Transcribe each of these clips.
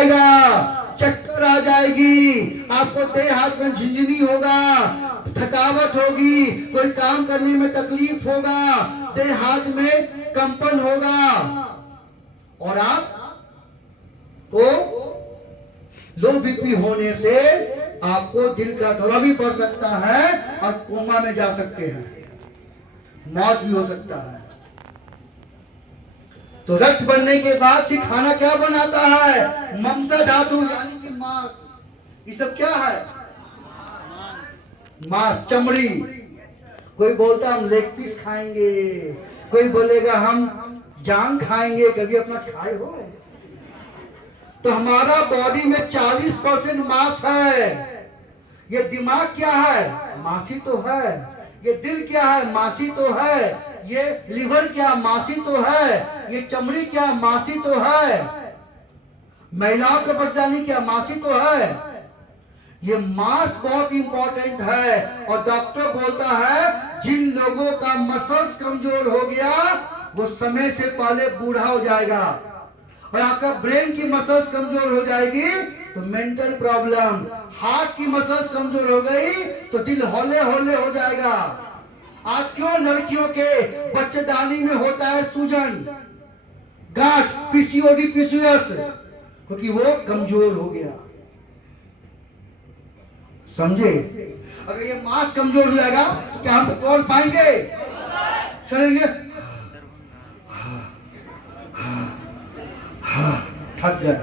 जाएगा, चक्कर आ जाएगी, आपको देह हाथ में झिंझनी होगा, थकावट होगी, कोई काम करने में तकलीफ होगा, देह हाथ में कंपन होगा और आपको लो बीपी होने से आपको दिल का दौरा भी पड़ सकता है और कोमा में जा सकते हैं, मौत भी हो सकता है। तो रक्त बनने के बाद फिर खाना क्या बनाता है? मांसा धातु यानी कि मांस। ये सब क्या है? मांस, चमड़ी। कोई बोलता हम लेग पीस खाएंगे, कोई बोलेगा हम जान खाएंगे। कभी अपना खाए हो? तो हमारा बॉडी में 40% मांस है। ये दिमाग क्या है? मांसी तो है। ये दिल क्या है? मांसी तो है। ये लिवर क्या? मांसी तो है। ये चमड़ी क्या? मांसी तो है। महिलाओं के बच्चानी क्या? मांसी तो है। ये मांस बहुत इंपॉर्टेंट है। और डॉक्टर बोलता है जिन लोगों का मसल्स कमजोर हो गया वो समय से पहले बूढ़ा हो जाएगा। और आपका ब्रेन की मसल्स कमजोर हो जाएगी तो मेंटल प्रॉब्लम, हार्ट की मसल्स कमजोर हो गई तो दिल हौले हौले हो जाएगा। आज क्यों लड़कियों के बच्चेदानी में होता है सूजन, गांठ, पीसीओडी, पीसीओएस? क्योंकि वो कमजोर हो गया। समझे? अगर ये मांस कमजोर हो जाएगा तो क्या हम तोड़ पाएंगे? चलेंगे? थक गए,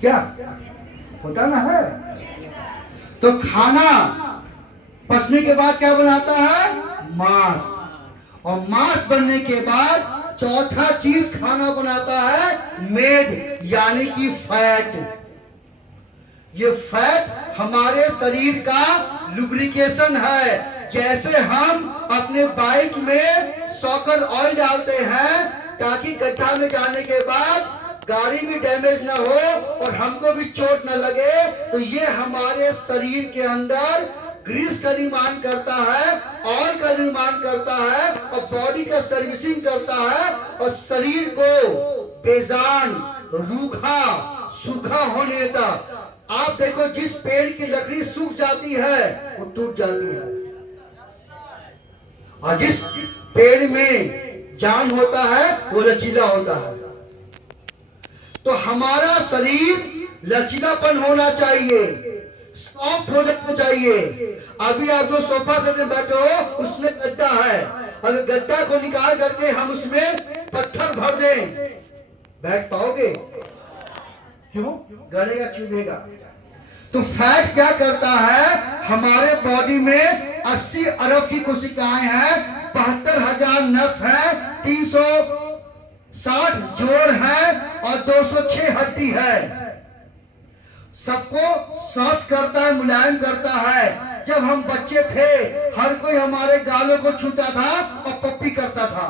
क्या होता ना है। तो खाना पचने के बाद क्या बनाता है? मांस। और मांस बनने के बाद चौथा चीज खाना बनाता है मेद, यानी कि फैट। ये फैट हमारे शरीर का लुब्रिकेशन है। जैसे हम अपने बाइक में सॉकर ऑयल डालते हैं ताकि गड्ढा में जाने के बाद गाड़ी भी डैमेज ना हो और हमको भी चोट ना लगे, तो ये हमारे शरीर के अंदर ग्रीस का निर्माण करता है, ऑयल का निर्माण करता है और बॉडी का सर्विसिंग करता है और शरीर को बेजान, रूखा, सूखा होने देता। आप देखो जिस पेड़ की लकड़ी सूख जाती है वो टूट जाती है, और जिस पेड़ में जान होता है वो लचीला होता है। तो हमारा शरीर लचीलापन होना चाहिए, सॉफ्ट हो जाना चाहिए। अभी आप जो सोफा सेट में बैठे हो उसमें गद्दा है, अगर गद्दा को निकाल करके हम उसमें पत्थर भर दें, बैठ पाओगे? क्यों? गलेगा, चुभेगा। तो फैट क्या करता है? हमारे बॉडी में 80 अरब की कोशिकाएं हैं, 72,000 नस है, 360 जोड़ है और 206 हड्डी है। सबको सॉफ्ट करता है, मुलायम करता है। जब हम बच्चे थे हर कोई हमारे गालों को छूता था और पप्पी करता था।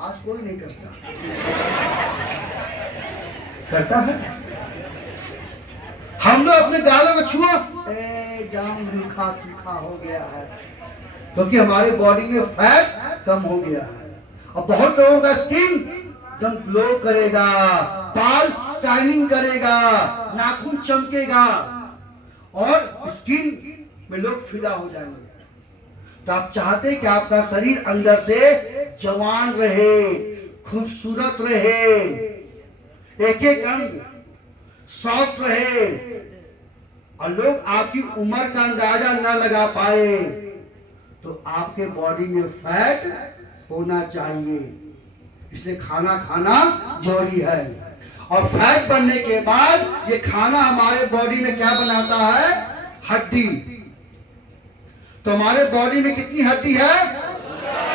आज कोई नहीं करता है? हम लोग अपने गालों को छुआ, जाम रूखा सूखा हो गया है, क्योंकि हमारे बॉडी में फैट कम हो गया है। और बहुत लोगों का स्किन एकदम ग्लो करेगा, बाल शाइनिंग करेगा, नाखून चमकेगा और स्किन में लोग फिदा हो जाएंगे। तो आप चाहते हैं कि आपका शरीर अंदर से जवान रहे, खूबसूरत रहे, एक एक अंग सॉफ्ट रहे और लोग आपकी उम्र का अंदाजा न लगा पाए। तो आपके बॉडी में फैट होना चाहिए, इसलिए खाना खाना जरूरी है। और फैट बनने के बाद ये खाना हमारे बॉडी में क्या बनाता है? हड्डी। तो हमारे बॉडी में कितनी हड्डी है?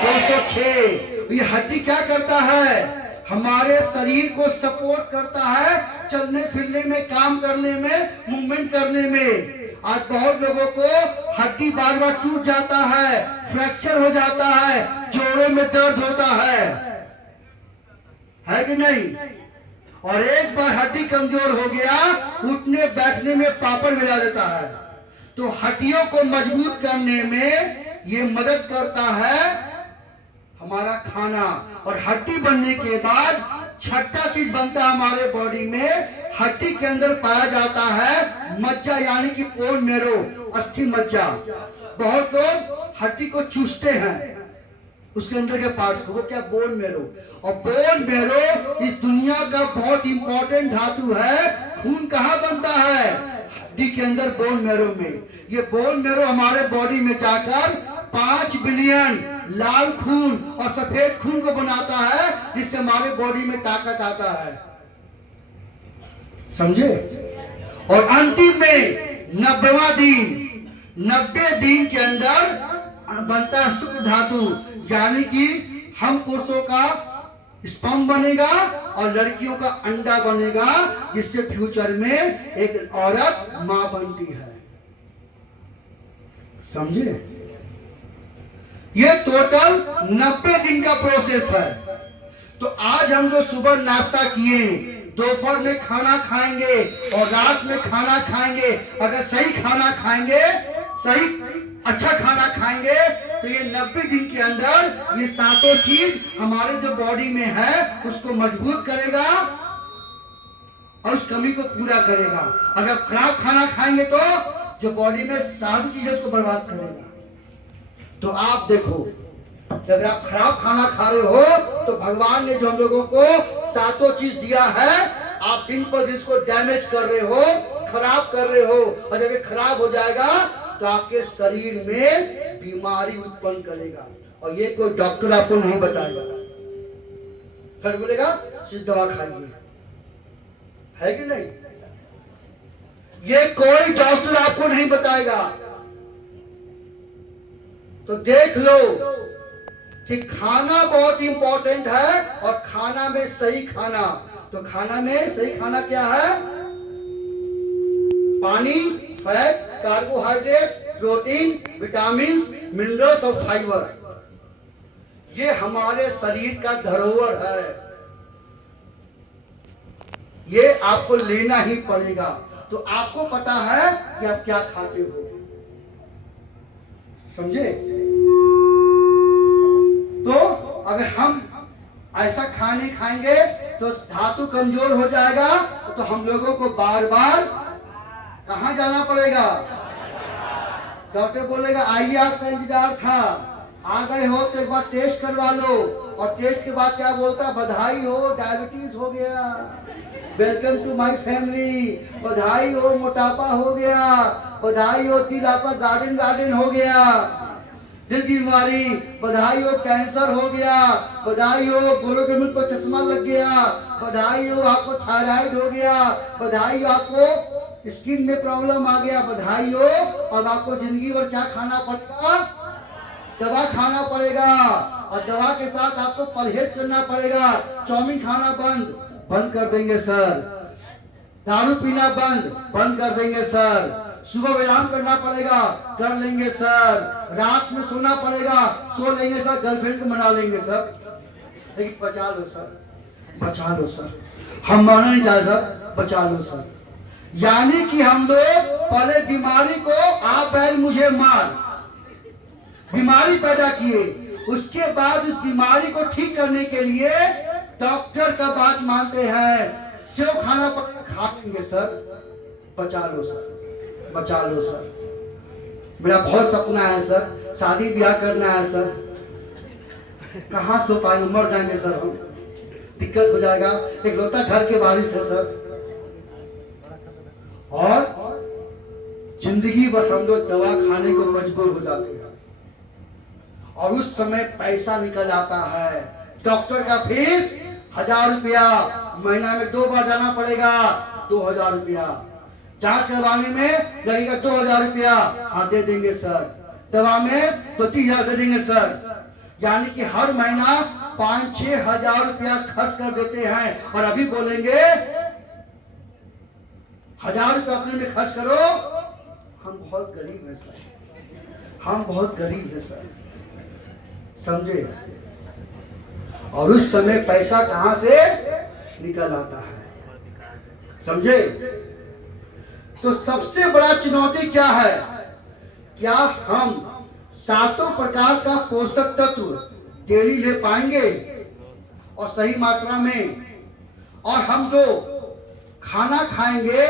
206। ये हड्डी क्या करता है? हमारे शरीर को सपोर्ट करता है चलने फिरने में, काम करने में, मूवमेंट करने में। आज बहुत लोगों को हड्डी बार बार टूट जाता है, फ्रैक्चर हो जाता है, जोड़ों में दर्द होता है कि नहीं? और एक बार हड्डी कमजोर हो गया, उठने बैठने में पापड़ मिला देता है। तो हड्डियों को मजबूत करने में ये मदद करता है हमारा खाना। और हड्डी बनने के बाद छठा चीज बनता है हमारे बॉडी में, हड्डी के अंदर पाया जाता है मज्जा, यानी कि बोन मेरो, अस्थि मज्जा। बहुत लोग हड्डी को चूसते हैं, उसके अंदर के पार्ट्स को, वो क्या, बोन मेरो। और बोन मेरो इस दुनिया का बहुत इंपॉर्टेंट धातु है। खून कहाँ बनता है? हड्डी के अंदर, बोन मेरो में। ये बोन मेरो हमारे बॉडी में जाकर 5 बिलियन लाल खून और सफेद खून को बनाता है, जिससे हमारे बॉडी में ताकत आता है। समझे? और अंतिम में 90वां दिन, 90 दिन के अंदर बनता है शुक्र धातु, यानी कि हम पुरुषों का स्पर्म बनेगा और लड़कियों का अंडा बनेगा, जिससे फ्यूचर में एक औरत मां बनती है। समझे? ये टोटल 90 दिन का प्रोसेस है। तो आज हम जो सुबह नाश्ता किए, दोपहर में खाना खाएंगे और रात में खाना खाएंगे, अगर सही खाना खाएंगे, सही अच्छा खाना खाएंगे, तो ये 90 दिन के अंदर ये सातों चीज हमारे जो बॉडी में है उसको मजबूत करेगा और उस कमी को पूरा करेगा। अगर खराब खाना खाएंगे तो जो बॉडी में सारी चीजें उसको बर्बाद करेगा। तो आप देखो, अगर आप खराब खाना खा रहे हो तो भगवान ने जो हम लोगों को सातों चीज दिया है, आप दिन पर दिन इसको डैमेज कर रहे हो, खराब कर रहे हो, और जब ये खराब हो जाएगा तो आपके शरीर में बीमारी उत्पन्न करेगा। और ये कोई डॉक्टर आपको नहीं बताएगा। फिर बोलेगा सिर्फ दवा खाइए, है कि नहीं? ये कोई डॉक्टर आपको नहीं बताएगा। तो देख लो कि खाना बहुत इंपॉर्टेंट है, और खाना में सही खाना। तो खाना में सही खाना क्या है? पानी, fat, carbohydrate, protein, vitamin, minerals और फाइबर। ये हमारे शरीर का धरोहर है, ये आपको लेना ही पड़ेगा। तो आपको पता है कि आप क्या खाते हो। समझे? तो अगर हम ऐसा खाने खाएंगे तो धातु कमजोर हो जाएगा। तो हम लोगों को बार बार कहां जाना पड़ेगा? डॉक्टर बोलेगा आइए, आपका इंतजार था, आ गए हो तो एक बार टेस्ट करवा लो। और टेस्ट के बाद क्या बोलता? बधाई हो, डायबिटीज हो गया, वेलकम टू माय फैमिली, बधाई हो, मोटापा हो गया, बधाई हो, दिल आपका गार्डन हो गया, दिल की बीमारी, बधाई हो, कैंसर हो गया, बधाई हो, गोलों के मुंह पर चश्मा लग गया, बधाई हो, आपको थायराइड हो गया, बधाई हो, आपको स्किन में प्रॉब्लम आ गया, बधाई हो। अब आपको जिंदगी भर क्या खाना पड़ेगा? दवा खाना पड़ेगा। और दवा के साथ आपको परहेज करना पड़ेगा। चाउमीन खाना बंद कर देंगे सर, दारू पीना बंद कर देंगे सर, सुबह व्यायाम करना पड़ेगा, कर लेंगे सर, रात में सोना पड़ेगा, सो लेंगे सर, गर्लफ्रेंड को मना लेंगे सर। लेकिन बचा लो सर, हम मानना नहीं चाहते सर, बचा लो सर। यानी कि हम लोग पहले बीमारी को आप बैल मुझे मार, बीमारी पैदा किए, उसके बाद उस बीमारी को ठीक करने के लिए डॉक्टर का बात मानते हैं। सेव खाना पड़ेगा, खा लेंगे सर, बचा लो सर। मेरा बहुत सपना है सर, शादी ब्याह करना है सर, कहाँ सो पाएंगे, मर जाएंगे सर, हम दिक्कत हो जाएगा, एक लौता घर के वारिस है सर। और जिंदगी भर हम लोग दवा खाने को मजबूर हो जाते हैं, और उस समय पैसा निकल आता है। डॉक्टर का फीस 1000 रुपया, महीना में 2 बार जाना पड़ेगा, 2000 रुपया। जांच करवाने में लगेगा 2000 रुपया, हाँ दे देंगे सर। दवा में तो 3000 दे देंगे सर। यानी कि हर महीना 5-6 हजार रुपया खर्च कर देते हैं। और अभी बोलेंगे 1000 रुपया अपने में खर्च करो, हम बहुत गरीब हैं सर, हम बहुत गरीब हैं सर। समझे? और उस समय पैसा कहां से निकल आता है? समझे? तो सबसे बड़ा चुनौती क्या है? क्या हम 7 प्रकार का पोषक तत्व डेली ले पाएंगे और सही मात्रा में? और हम जो खाना खाएंगे